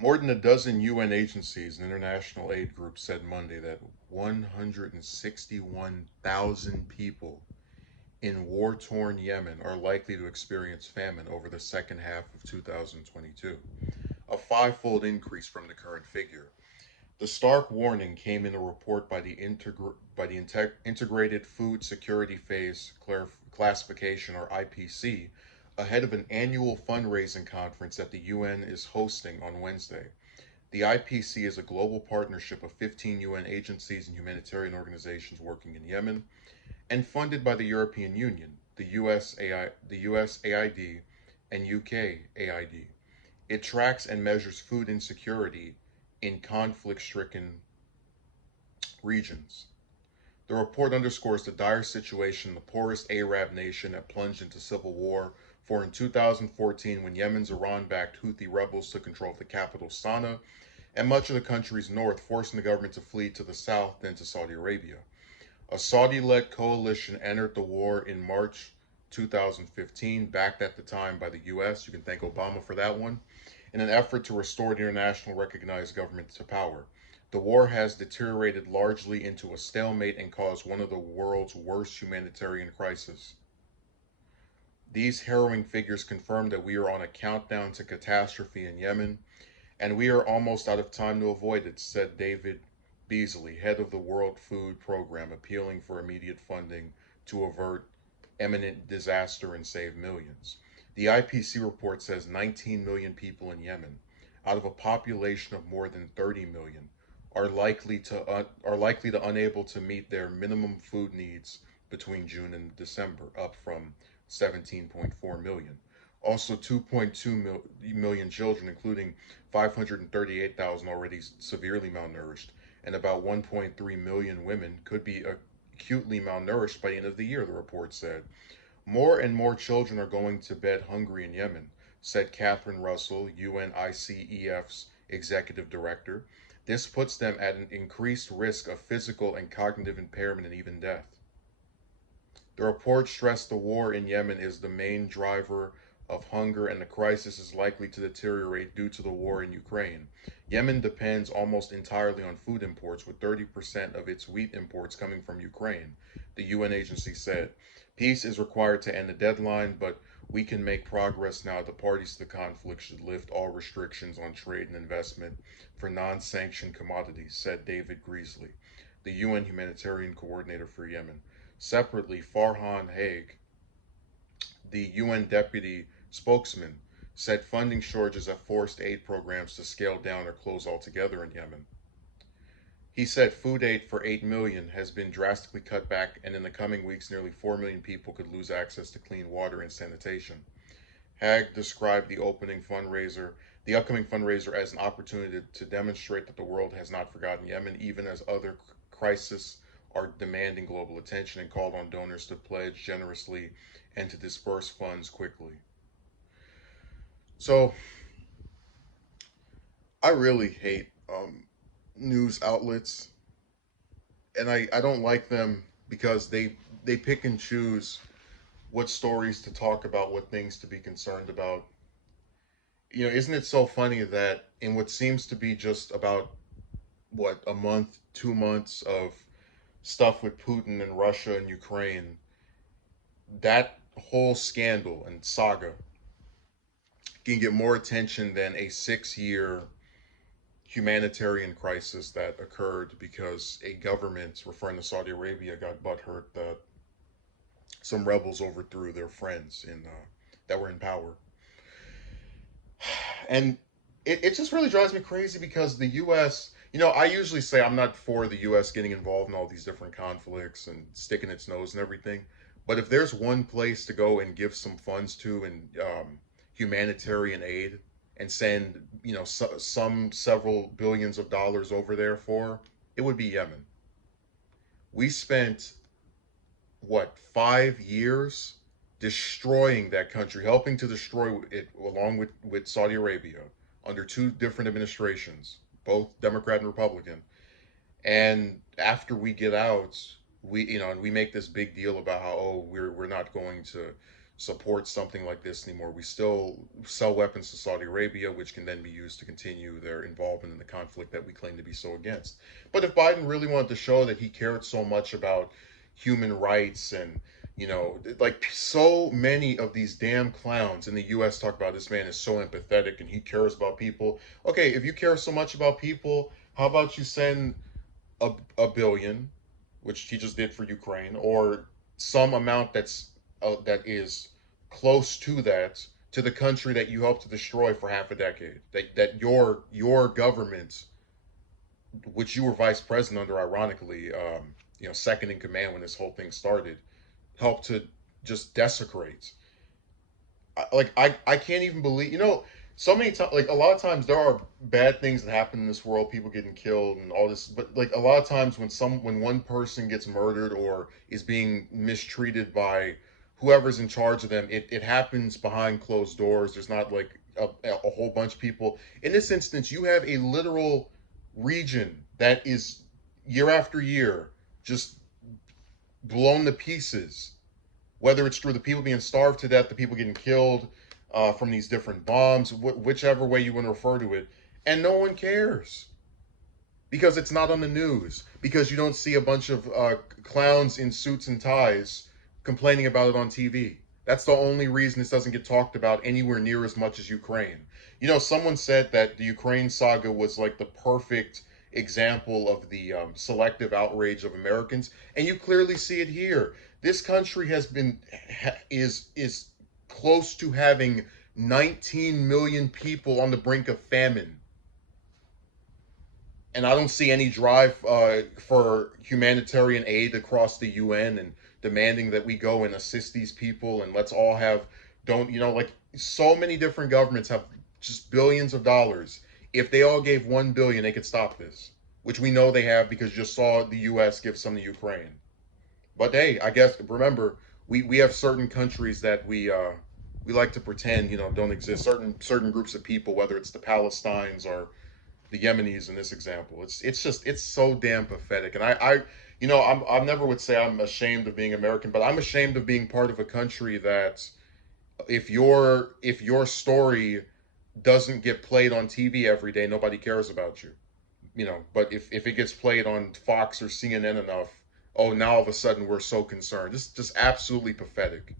More than a dozen UN agencies and international aid groups said Monday that 161,000 people in war-torn Yemen are likely to experience famine over the second half of 2022, a five-fold increase from the current figure. The stark warning came in a report by the Integrated Food Security Phase Classification, or IPC, ahead of an annual fundraising conference that the UN is hosting on Wednesday. The IPC is a global partnership of 15 UN agencies and humanitarian organizations working in Yemen, and funded by the European Union, the US AID, and UK AID. It tracks and measures food insecurity in conflict stricken regions. The report underscores the dire situation in the poorest Arab nation that plunged into civil war. For in 2014, when Yemen's Iran backed Houthi rebels took control of the capital, Sana'a, and much of the country's north, forcing the government to flee to the south, then to Saudi Arabia. A Saudi led coalition entered the war in March 2015, backed at the time by the US. You can thank Obama for that one, in an effort to restore the international recognized government to power. The war has deteriorated largely into a stalemate and caused one of the world's worst humanitarian crises. These harrowing figures confirm that we are on a countdown to catastrophe in Yemen, and we are almost out of time to avoid it, said David Beasley, head of the World Food Program, appealing for immediate funding to avert imminent disaster and save millions. The IPC report says 19 million people in Yemen, out of a population of more than 30 million, are likely to unable to meet their minimum food needs between June and December, up from 17.4 million. Also, 2.2 million children, including 538,000 already severely malnourished, and about 1.3 million women could be acutely malnourished by the end of the year, the report said. More and more children are going to bed hungry in Yemen, said Catherine Russell, UNICEF's executive director. This puts them at an increased risk of physical and cognitive impairment and even death. The report stressed the war in Yemen is the main driver of hunger, and the crisis is likely to deteriorate due to the war in Ukraine. Yemen depends almost entirely on food imports, with 30% of its wheat imports coming from Ukraine, the UN agency said. Peace is required to end the deadline, but we can make progress now. The parties to the conflict should lift all restrictions on trade and investment for non-sanctioned commodities, said David Greasley, the UN humanitarian coordinator for Yemen. Separately, Farhan Haig, the UN deputy spokesman, said funding shortages have forced aid programs to scale down or close altogether in Yemen. He said food aid for 8 million has been drastically cut back, and in the coming weeks, nearly 4 million people could lose access to clean water and sanitation. Hag described the upcoming fundraiser, as an opportunity to demonstrate that the world has not forgotten Yemen, even as other crises are demanding global attention, and called on donors to pledge generously and to disperse funds quickly. So, I really hate news outlets, and I don't like them because they pick and choose what stories to talk about, what things to be concerned about. Isn't it so funny that in what seems to be just about what, a month, 2 months of stuff with Putin and Russia and Ukraine, that whole scandal and saga can get more attention than a 6 year humanitarian crisis that occurred because a government, referring to Saudi Arabia, got butthurt that some rebels overthrew their friends that were in power. And it just really drives me crazy because the U.S., I usually say I'm not for the U.S. getting involved in all these different conflicts and sticking its nose and everything. But if there's one place to go and give some funds to, and humanitarian aid, and send, some several billions of dollars over there for, it would be Yemen. We spent, what, 5 years destroying that country, helping to destroy it along with Saudi Arabia under two different administrations, both Democrat and Republican. And after we get out, we and we make this big deal about how, oh, we're not going support something like this anymore. We still sell weapons to Saudi Arabia, which can then be used to continue their involvement in the conflict that we claim to be so against. But if Biden really wanted to show that he cared so much about human rights and, like so many of these damn clowns in the US talk about this man is so empathetic and he cares about people. Okay, if you care so much about people, how about you send a billion, which he just did for Ukraine, or some amount that is close to that to the country that you helped to destroy for half a decade. That your government, which you were vice president under, ironically, second in command when this whole thing started, helped to just desecrate. I can't even believe, so many times, like a lot of times there are bad things that happen in this world, people getting killed and all this, but like a lot of times when one person gets murdered or is being mistreated by whoever's in charge of them, it happens behind closed doors. There's not like a whole bunch of people. In this instance, you have a literal region that is year after year just blown to pieces, whether it's through the people being starved to death, the people getting killed from these different bombs, whichever way you want to refer to it, and no one cares because it's not on the news, because you don't see a bunch of clowns in suits and ties complaining about it on TV. That's the only reason this doesn't get talked about anywhere near as much as Ukraine. Someone said that the Ukraine saga was like the perfect example of the selective outrage of Americans, and you clearly see it here. This country is close to having 19 million people on the brink of famine, and I don't see any drive for humanitarian aid across the UN and demanding that we go and assist these people and let's all have don't like so many different governments have just billions of dollars. If they all gave 1 billion, they could stop this, which we know they have because you just saw the US give some to Ukraine. But hey, I guess remember we have certain countries that we like to pretend don't exist. Certain groups of people, whether it's the Palestinians or the Yemenis in this example. It's so damn pathetic. And I never would say I'm ashamed of being American, but I'm ashamed of being part of a country that if your story doesn't get played on TV every day, nobody cares about you. But if it gets played on Fox or CNN enough, oh, now all of a sudden we're so concerned. This is just absolutely pathetic.